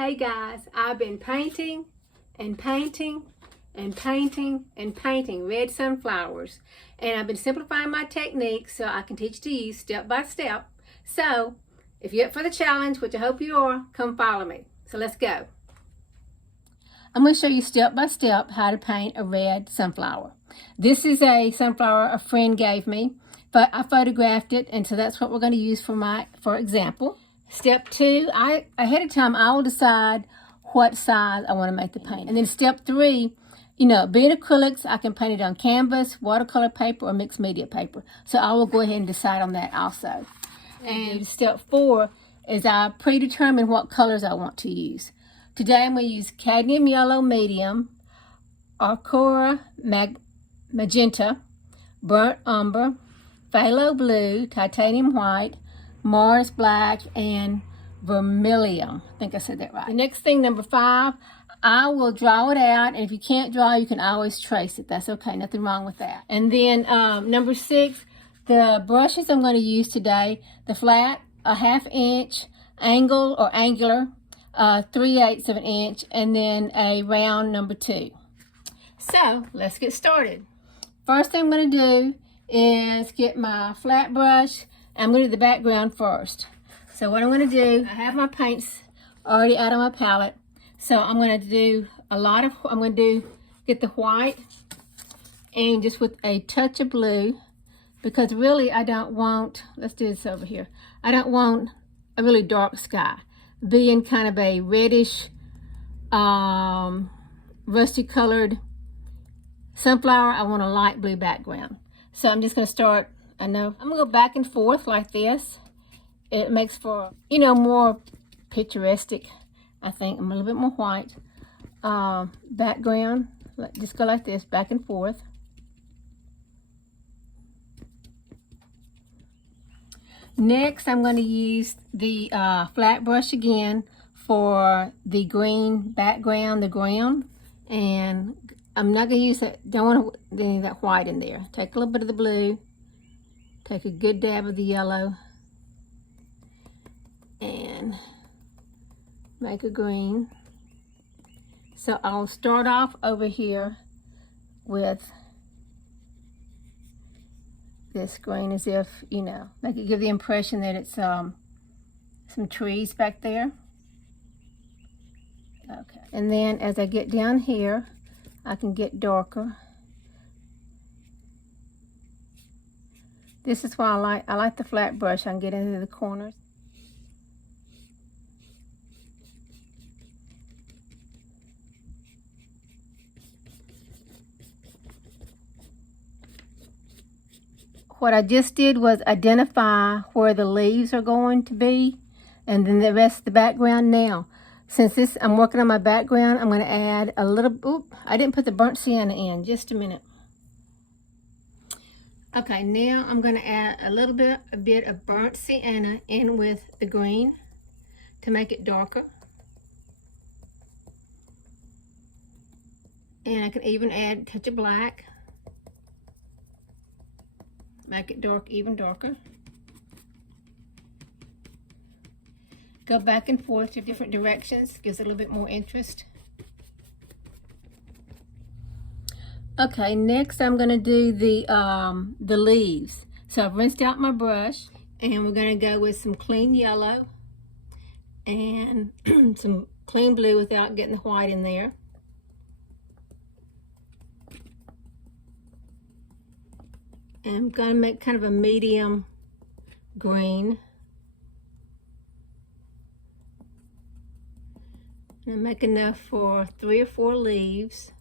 Hey guys, I've been painting and painting and painting and painting red sunflowers, and I've been simplifying my techniques so I can teach to you step by step. So if you're up for the challenge, which I hope you are, come follow me. So let's go. I'm going to show you step by step how to paint a red sunflower. This is a sunflower a friend gave me, but I photographed it, and so that's what we're going to use for example. Step 2, ahead of time I will decide what size I want to make the paint. And then step 3, being acrylics, I can paint it on canvas, watercolor paper, or mixed media paper. So I will go ahead and decide on that also. And step 4 is I predetermine what colors I want to use. Today I'm going to use cadmium yellow medium, Acrylic magenta, burnt umber, phthalo blue, titanium white, Mars black, and vermilion. I think I said that right. The next thing, number 5, I will draw it out, and if you can't draw, you can always trace it. That's okay, nothing wrong with that. And then number 6, the brushes I'm going to use today, the flat, a 1/2 inch, angle or angular, 3/8 of an inch, and then a round number 2. So let's get started. First thing I'm going to do is get my flat brush. I'm going to do the background first. So what I'm going to do, I have my paints already out on my palette. So I'm going to do get the white and just with a touch of blue, because really I don't want, let's do this over here. I don't want a really dark sky. Being kind of a reddish, rusty colored sunflower, I want a light blue background. So I'm just going to start. I'm going to go back and forth like this. It makes for, more picturesque, I think. I'm a little bit more white. Background, just go like this, back and forth. Next, I'm going to use the flat brush again for the green background, the ground. And I'm not going to use that, don't want any of that white in there. Take a little bit of the blue. Take a good dab of the yellow and make a green. So I'll start off over here with this green as if, make it give the impression that it's some trees back there. Okay. And then as I get down here, I can get darker. This is why I like the flat brush. I can get into the corners. What I just did was identify where the leaves are going to be, and then the rest of the background. Now, since I'm working on my background, I'm going to add a little, I didn't put the burnt sienna in, just a minute. Okay, now I'm going to add a bit of burnt sienna in with the green to make it darker. And I can even add a touch of black. Make it dark, even darker. Go back and forth to different directions, gives it a little bit more interest. Okay, next I'm going to do the leaves. So I've rinsed out my brush, and we're going to go with some clean yellow and some clean blue without getting the white in there. And I'm going to make kind of a medium green. And make enough for 3 or 4 leaves.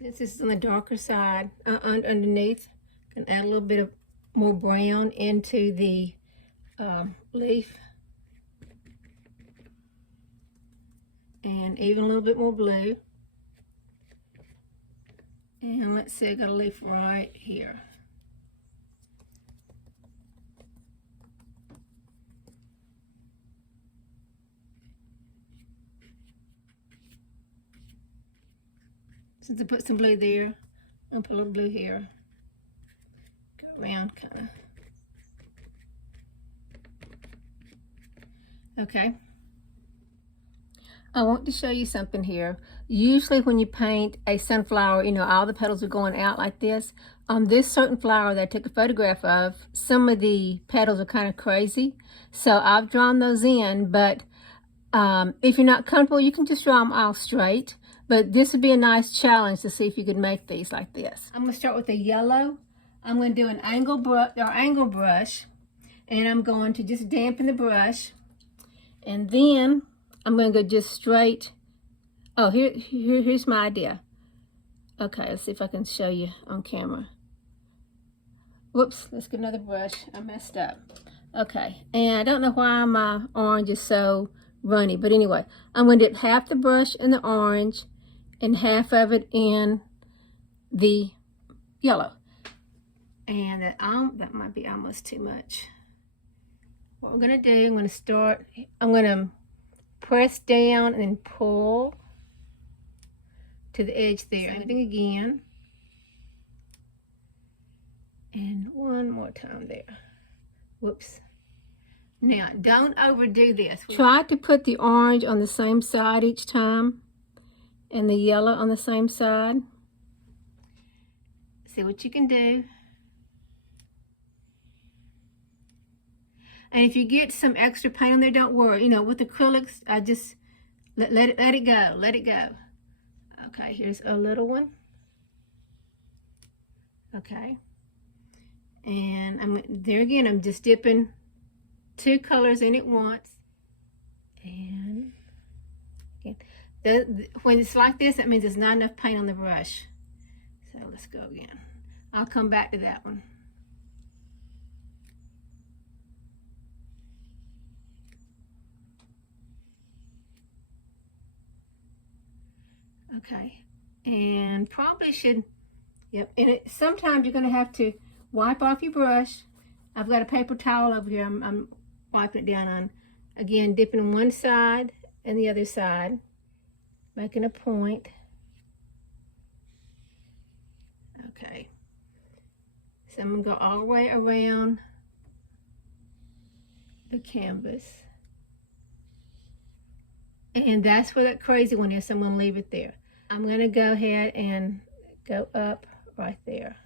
Since this is on the darker side, underneath, I can add a little bit of more brown into the leaf. And even a little bit more blue. And let's see, I got a leaf right here. Since I put some blue there, I'll put a little blue here. Go around kind of. Okay. I want to show you something here. Usually when you paint a sunflower, you know, all the petals are going out like this. On this certain flower that I took a photograph of, some of the petals are kind of crazy. So I've drawn those in, but if you're not comfortable, you can just draw them all straight. But this would be a nice challenge to see if you could make these like this. I'm going to start with a yellow. I'm going to do an angle brush, and I'm going to just dampen the brush. And then I'm going to go just straight. Oh, here's my idea. Okay, let's see if I can show you on camera. Whoops, let's get another brush. I messed up. Okay, and I don't know why my orange is so runny, but anyway, I'm going to dip half the brush in the orange and half of it in the yellow. And that might be almost too much. What we're going to do, I'm going to press down and then pull to the edge there. Same thing again. And one more time there. Whoops. Now, don't overdo this. Try to put the orange on the same side each time and the yellow on the same side. See what you can do. And if you get some extra paint on there, don't worry. You know, with acrylics, I just let it go. Let it go. Okay, here's a little one. Okay. And there again, I'm just dipping 2 colors in at once. And again, when it's like this, that means there's not enough paint on the brush. So let's go again. I'll come back to that one. Okay, and probably should, yep, and sometimes you're going to have to wipe off your brush. I've got a paper towel over here. I'm wiping it down on, again, dipping one side and the other side, making a point. Okay, so I'm going to go all the way around the canvas. And that's where that crazy one is, so I'm going to leave it there. I'm going to go ahead and go up right there.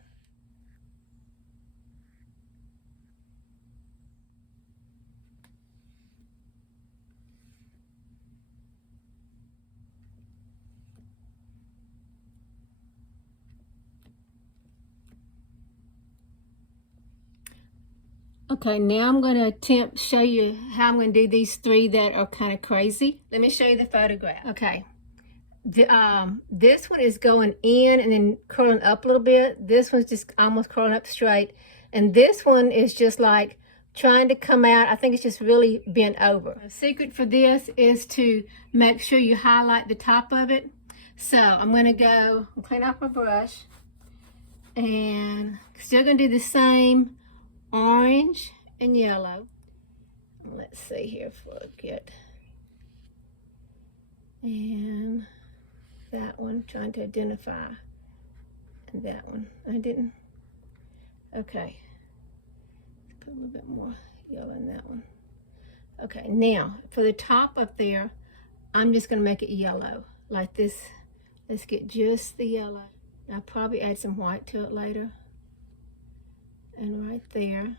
Okay, now I'm going to show you how I'm going to do these 3 that are kind of crazy. Let me show you the photograph. Okay, this one is going in and then curling up a little bit. This one's just almost curling up straight. And this one is just like trying to come out. I think it's just really bent over. The secret for this is to make sure you highlight the top of it. So I'm going to go and clean off my brush. And still going to do the same orange and yellow. Let's see here if I get, and that one, trying to identify, and that one I didn't. Okay, put a little bit more yellow in that one. Okay, now for the top up there, I'm just going to make it yellow like this. Let's get just the yellow. I'll probably add some white to it later. And right there,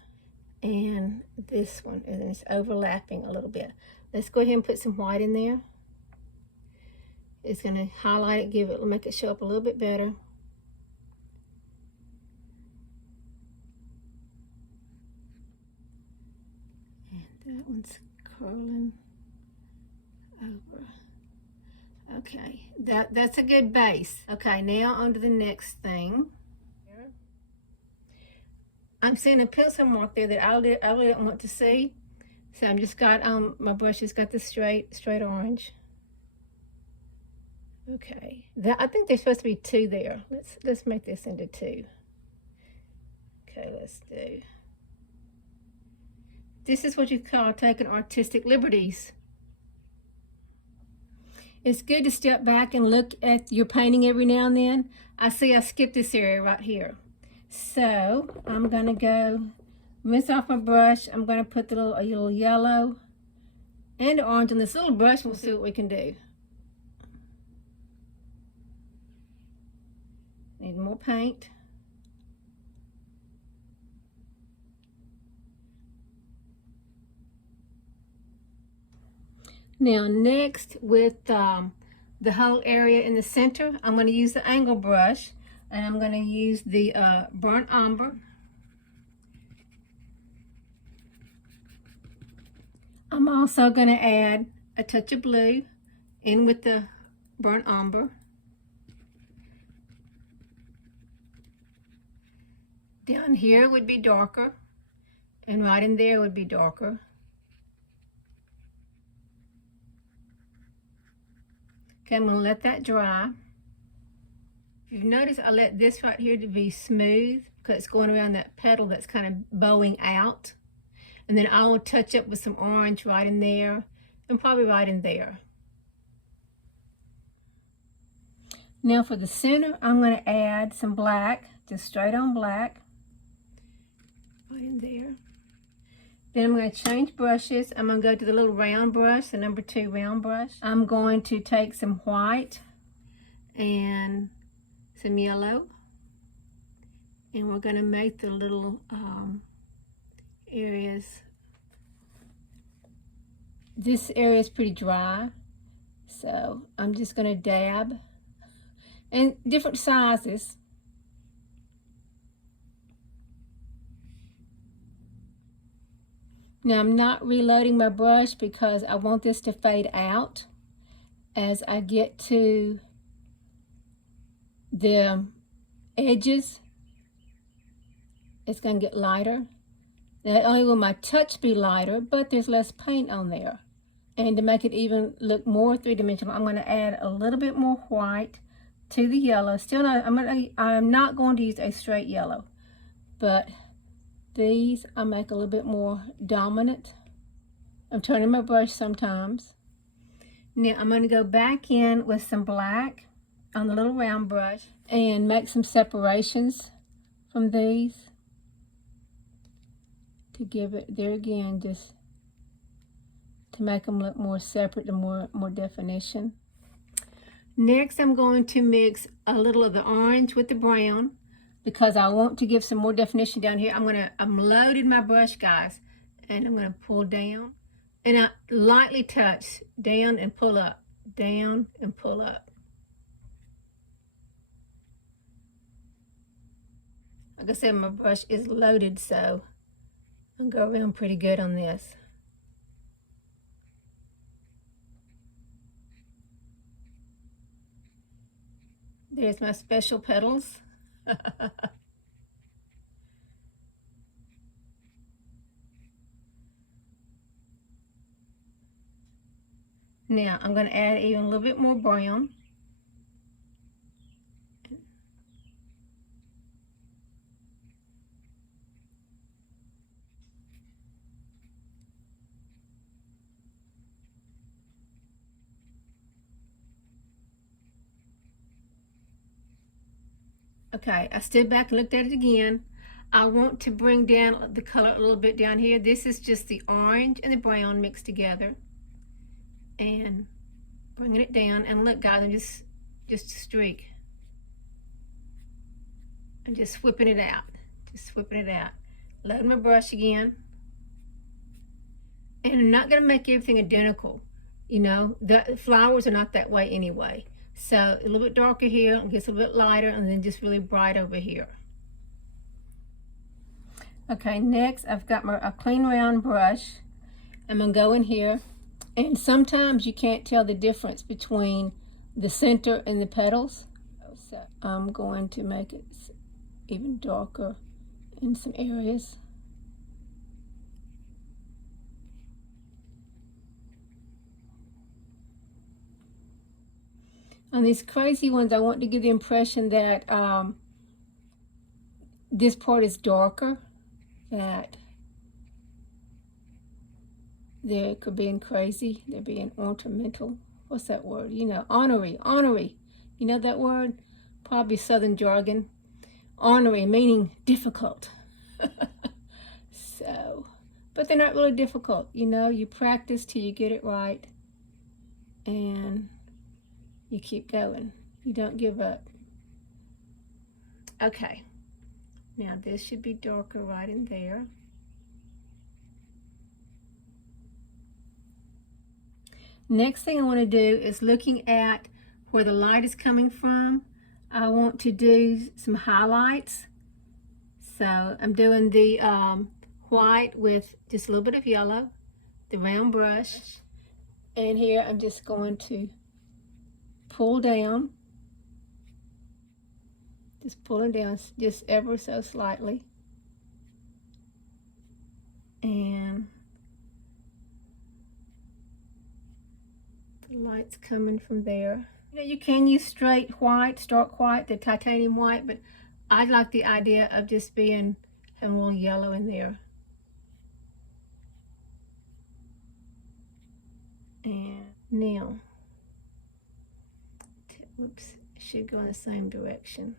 and this one, and it's overlapping a little bit. Let's go ahead and put some white in there. It's going to highlight it, make it show up a little bit better. And that one's curling over. Okay, that's a good base. Okay, now on to the next thing. I'm seeing a pencil mark there that I really don't want to see. So I'm just got, my brush has got the straight orange. Okay, I think there's supposed to be 2 there. Let's make this into 2. Okay, let's do. This is what you call taking artistic liberties. It's good to step back and look at your painting every now and then. I see I skipped this area right here. So I'm gonna go rinse off my brush. I'm gonna put a little yellow and orange on this little brush. We'll see what we can do. Need more paint. Now next, with the whole area in the center, I'm going to use the angle brush, and I'm going to use the burnt umber. I'm also going to add a touch of blue in with the burnt umber. Down here would be darker, and right in there would be darker. Okay, I'm going to let that dry. If you've noticed, I let this right here to be smooth because it's going around that petal that's kind of bowing out. And then I will touch up with some orange right in there and probably right in there. Now for the center, I'm going to add some black, just straight on black, right in there. Then I'm going to change brushes. I'm going to go to the little round brush, the number 2 round brush. I'm going to take some white and some yellow, and we're going to make the little areas. This area is pretty dry, so I'm just going to dab, and different sizes. Now I'm not reloading my brush because I want this to fade out as I get to the edges. It's going to get lighter. Not only will my touch be lighter, but there's less paint on there. And to make it even look more three-dimensional, I'm going to add a little bit more white to the yellow. Still not, I'm not going to use a straight yellow, but these I make a little bit more dominant. I'm turning my brush sometimes. Now I'm going to go back in with some black on the little round brush and make some separations from these to give it, there again, just to make them look more separate and more definition. Next, I'm going to mix a little of the orange with the brown because I want to give some more definition down here. I'm loaded my brush, guys, and I'm gonna pull down, and I lightly touch down and pull up, down and pull up. Like I said, my brush is loaded, so I'll go around pretty good on this. There's my special petals. Now I'm going to add even a little bit more brown. Okay, I stood back and looked at it again. I want to bring down the color a little bit down here. This is just the orange and the brown mixed together. And bringing it down. And look, guys, I'm just a streak. I'm just whipping it out. Just whipping it out. Load my brush again. And I'm not going to make everything identical. You know, the flowers are not that way anyway. So a little bit darker here, it gets a little bit lighter, and then just really bright over here. Okay, next I've got a clean round brush. I'm going to go in here, and sometimes you can't tell the difference between the center and the petals. So I'm going to make it even darker in some areas. On these crazy ones, I want to give the impression that this part is darker, that they're being crazy, they're being ornamental. What's that word? You know, ornery. You know that word? Probably Southern jargon. Ornery, meaning difficult. So, but they're not really difficult. You know, you practice till you get it right. And you keep going. You don't give up. Okay. Now this should be darker right in there. Next thing I want to do is looking at where the light is coming from. I want to do some highlights. So I'm doing the white with just a little bit of yellow, the round brush. And here I'm just going to pull down. Just pulling down just ever so slightly. And the light's coming from there. You know, you can use straight white, stark white, the titanium white, but I like the idea of just having a little yellow in there. And now, whoops, it should go in the same direction.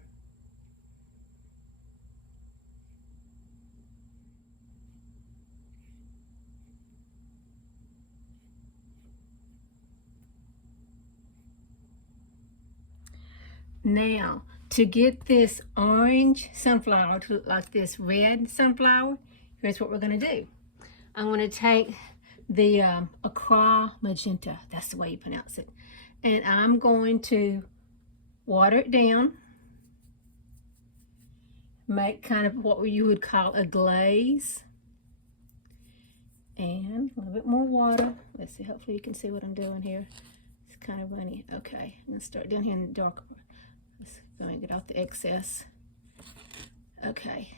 Now, to get this orange sunflower to look like this red sunflower, here's what we're going to do. I'm going to take the Acrylic magenta, that's the way you pronounce it, and I'm going to water it down, make kind of what you would call a glaze, and a little bit more water. Let's see, hopefully you can see what I'm doing here. It's kind of runny. Okay, I'm going to start down here in the darker. Let's go and get out the excess. Okay.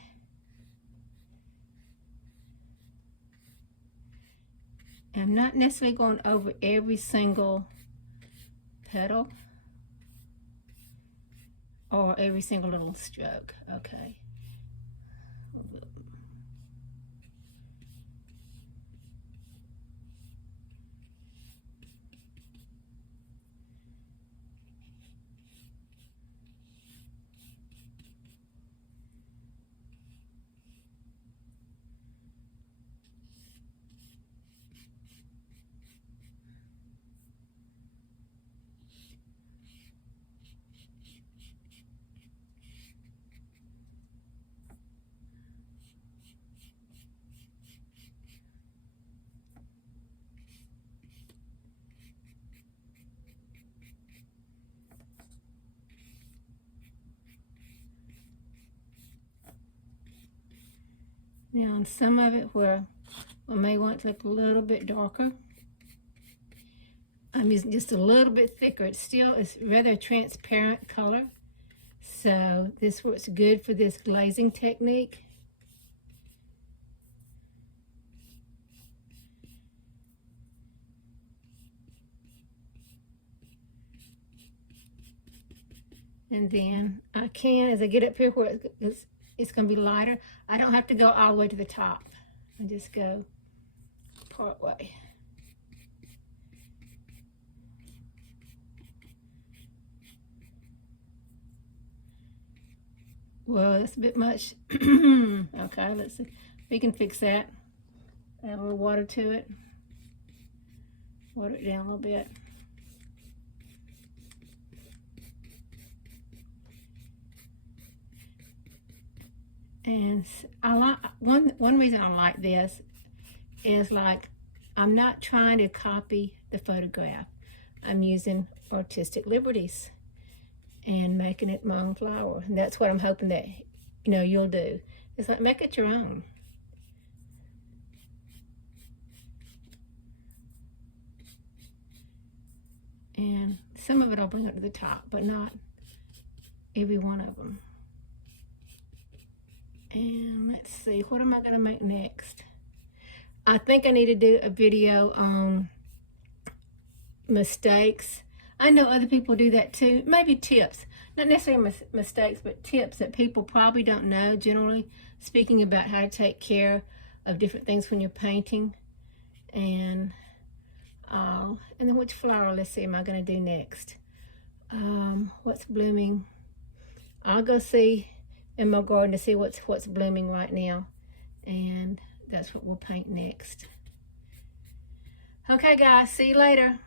I'm not necessarily going over every single petal or every single little stroke. Okay. Now on some of it where I may want to look a little bit darker, I'm using just a little bit thicker. It still is rather transparent color. So this works good for this glazing technique. And then I can, as I get up here where it's going to be lighter, I don't have to go all the way to the top. I just go part way. Well, that's a bit much. Okay, let's see. We can fix that. Add a little water to it. Water it down a little bit. And I like one reason I like this is, like, I'm not trying to copy the photograph. I'm using artistic liberties and making it my own flower. And that's what I'm hoping that, you know, you'll do. It's like, make it your own. And some of it I'll bring up to the top, but not every one of them. And let's see, what am I going to make next? I think I need to do a video on mistakes. I know other people do that too. Maybe tips, not necessarily mistakes, but tips that people probably don't know, generally speaking, about how to take care of different things when you're painting. And then which flower, let's see, am I going to do next? What's blooming? I'll go see in my garden to see what's blooming right now. And that's what we'll paint next. Okay, guys, see you later.